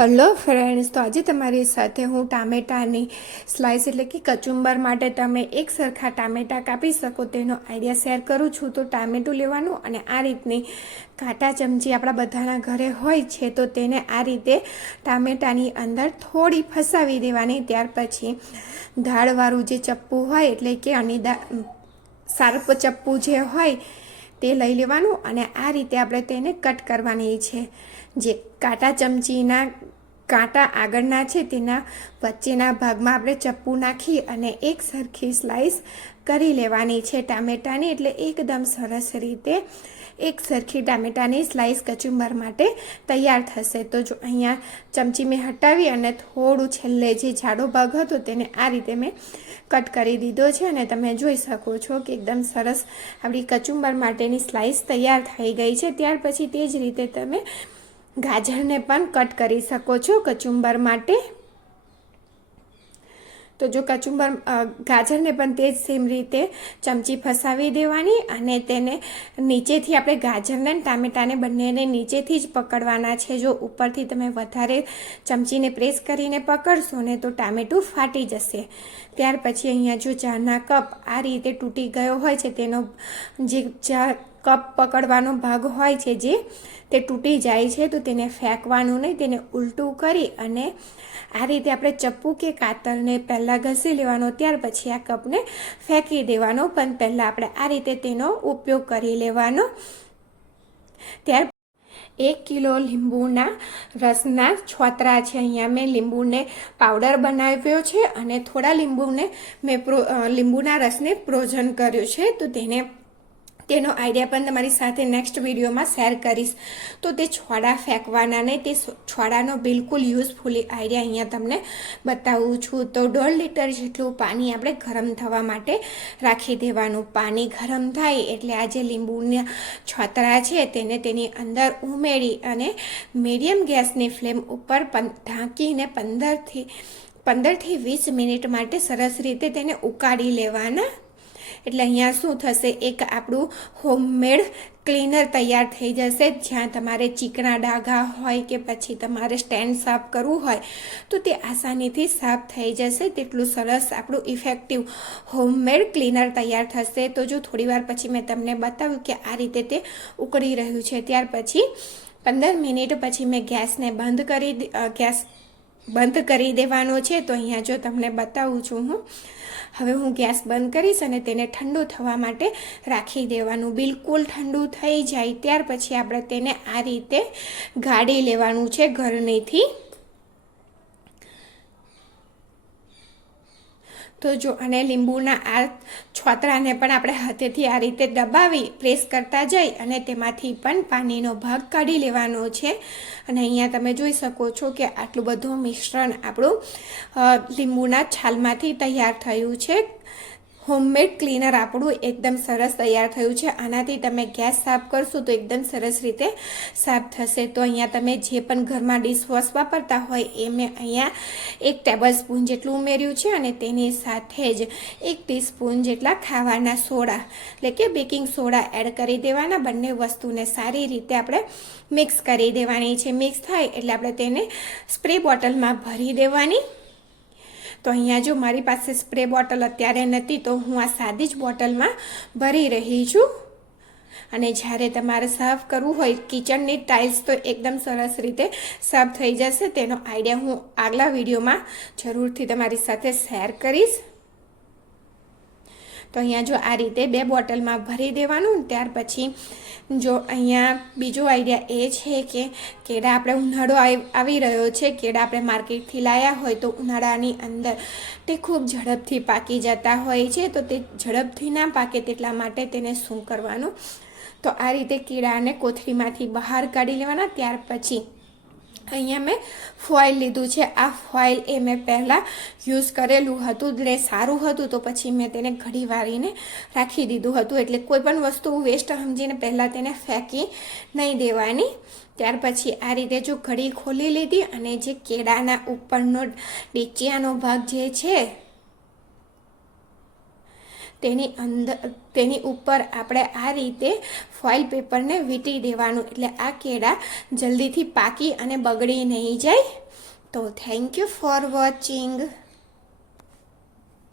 Hello friends, તો આજે તમારી સાથે હું ટામેટાની સ્લાઇસ એટલે કે કચુંબર માટે તમે એક સરખા ટામેટા કાપી શકો તેનો આઈડિયા શેર કરું છું. તો ટામેટું લેવાનું અને આ રીતની કાંટા ચમચી આપણા બધાના ઘરે હોય છે તો તેને આ રીતે ટામેટાની અંદર થોડી ફસાવી દેવાની. ત્યાર પછી ધારવાળું જે ચપ્પુ હોય એટલે કે શાર્પ ચપ્પુ જે હોય તે લઈ લેવાનું અને આ રીતે આપણે તેને કટ કરવાની છે. જે કાંટા ચમચીના કાંટા આગળના છે તેના વચ્ચેના ભાગમાં આપણે ચપ્પુ નાખી અને એક સરખી સ્લાઇસ કરી લેવાની છે ટામેટાની. એટલે એકદમ સરસ રીતે એક સરખી ટામેટાની સ્લાઇસ કચુંબર માટે તૈયાર થશે. તો જો અહીંયા ચમચી મેં હટાવી અને થોડું છેલ્લે જે જાડો ભાગ હતો તેને આ રીતે મેં કટ કરી દીધો છે અને તમે જોઈ શકો છો કે એકદમ સરસ આપણી કચુંબર માટેની સ્લાઇસ તૈયાર થઈ ગઈ છે. ત્યાર પછી તે જ રીતે તમે ગાજરને પણ કટ કરી શકો છો કચુંબર માટે. તો જો ગાજરને પણ તે જ સેમ રીતે ચમચી ફસાવી દેવાની અને તેને નીચેથી આપણે ગાજરને ટામેટાને બંનેને નીચેથી જ પકડવાના છે. જો ઉપરથી તમે વધારે ચમચીને પ્રેસ કરીને પકડશો ને તો ટામેટું ફાટી જશે. ત્યાર પછી અહીંયા જો ચાના કપ આ રીતે તૂટી ગયો હોય છે તેનો જે કપ પકડવાનો ભાગ હોય છે જે તે તૂટી જાય છે તો તેને ફેંકવાનું નહીં, તેને ઉલટું કરી અને આ રીતે આપણે ચપ્પુ કે કાતરને પહેલાં ઘસી લેવાનો. ત્યાર પછી આ કપને ફેંકી દેવાનો, પણ પહેલાં આપણે આ રીતે તેનો ઉપયોગ કરી લેવાનો. ત્યાર 1 કિલો લીંબુના રસના છોતરા છે. અહીંયા મેં લીંબુને પાવડર બનાવ્યો છે અને થોડા લીંબુને મેં લીંબુના રસને ફ્રોઝન કર્યો છે. તો તેનો આઈડિયા પણ તમારી સાથે નેક્સ્ટ વિડીયોમાં શેર કરીશ. તો તે છોડા ફેંકવાના નહીં, તે છોડાનો બિલકુલ યુઝફુલી આઈડિયા અહીંયા તમને બતાવું છું. તો 1.5 લીટર જેટલું પાણી આપણે ગરમ થવા માટે રાખી દેવાનું. પાણી ગરમ થાય એટલે આ જે લીંબુના છોતરા છે તેને તેની અંદર ઉમેરી અને મીડિયમ ગેસની ફ્લેમ ઉપર ઢાંકીને 15 થી 20 મિનિટ માટે સરસ રીતે તેને ઉકાળી લેવાના. એટલે અહીંયા શું થશે, એક આપણું હોમમેડ ક્લીનર તૈયાર થઈ જશે. જ્યાં તમારે ચીકણા ડાઘા હોય કે પછી તમારે સ્ટેન્ડ સાફ કરવું હોય તો તે આસાનીથી સાફ થઈ જશે. તેટલું સરસ આપણું ઇફેક્ટિવ હોમમેડ ક્લીનર તૈયાર થશે. તો જો થોડીવાર પછી મેં તમને બતાવ્યું કે આ રીતે તે ઉકળી રહ્યું છે. ત્યાર પછી 15 મિનિટ પછી મેં ગેસ બંધ કરી દેવાનો છે. તો અહીંયા જો તમને બતાવું છું હવે હું ગેસ બંધ કરીશ અને તેને ઠંડુ થવા માટે રાખી દેવાનું. બિલકુલ ઠંડુ થઈ જાય ત્યાર પછી આપણે તેને આ રીતે ગાળી લેવાનું છે ગરણીથી. તો જો અને લીંબુના આ છોતરાને પણ આપણે હાથેથી આ રીતે દબાવી પ્રેસ કરતા જઈ અને તેમાંથી પણ પાણીનો ભાગ કાઢી લેવાનો છે. અને અહીંયા તમે જોઈ શકો છો કે આટલું બધું મિશ્રણ આપણું લીંબુના છાલમાંથી તૈયાર થયું છે. હોમમેડ ક્લીનર આપણું એકદમ સરસ તૈયાર થયું છે. આનાથી તમે ગેસ સાફ કરશો તો એકદમ સરસ રીતે સાફ થશે. તો અહીંયા તમે જે પણ ઘરમાં ડિશવોશ વાપરતા હોય એ મેં અહીંયા 1 ટેબલ સ્પૂન જેટલું ઉમેર્યું છે અને તેની સાથે જ 1 ટીસ્પૂન જેટલા ખાવાના સોડા એટલે કે બેકિંગ સોડા એડ કરી દેવાના. બંને વસ્તુને સારી રીતે આપણે મિક્સ કરી દેવાની છે. મિક્સ થાય એટલે આપણે તેને સ્પ્રે બોટલમાં ભરી દેવાની. તો અહીંયા જો મારી પાસે સ્પ્રે બોટલ અત્યારે નથી તો હું આ સાદી જ બોટલમાં ભરી રહી છું. અને જ્યારે તમારે સાફ કરવું હોય કિચનની ટાઇલ્સ તો એકદમ સરસ રીતે સાફ થઈ જશે. તેનો આઈડિયા હું આગલા વિડીયોમાં જરૂરથી તમારી સાથે શેર કરીશ. તો અહીંયા જો આ રીતે 2 બોટલમાં ભરી દેવાનું. ત્યાર પછી જો અહીંયા બીજો આઈડિયા એ છે કે કેળા આપણે ઉનાળો આવી રહ્યો છે, કેળા આપણે માર્કેટથી લાવ્યા હોય તો ઉનાળાની અંદર તે ખૂબ ઝડપથી પાકી જતા હોય છે. તો તે ઝડપથી ના પાકે તેટલા માટે તેને શું કરવાનું, તો આ રીતે કેળાને કોથળીમાંથી બહાર કાઢી લેવાના. ત્યાર પછી અહીંયા મેં ફોઇલ લીધું છે. આ ફોઇલ એ મેં પહેલાં યુઝ કરેલું હતું ને સારું હતું તો પછી મેં તેને ઘડી વાળીને રાખી દીધું હતું. એટલે કોઈ પણ વસ્તુ વેસ્ટ સમજીને પહેલાં તેને ફેંકી નહીં દેવાની. ત્યાર પછી આ રીતે જો ઘડી ખોલી લીધી અને જે કેળાના ઉપરનો ડીચિયાનો ભાગ જે છે તેની ઉપર આપણે આ રીતે ફોઇલ પેપરને વીંટી દેવાનું, એટલે આ કેળા જલ્દીથી પાકી અને બગડી નહીં જાય. તો થેન્ક યુ ફોર વોચિંગ.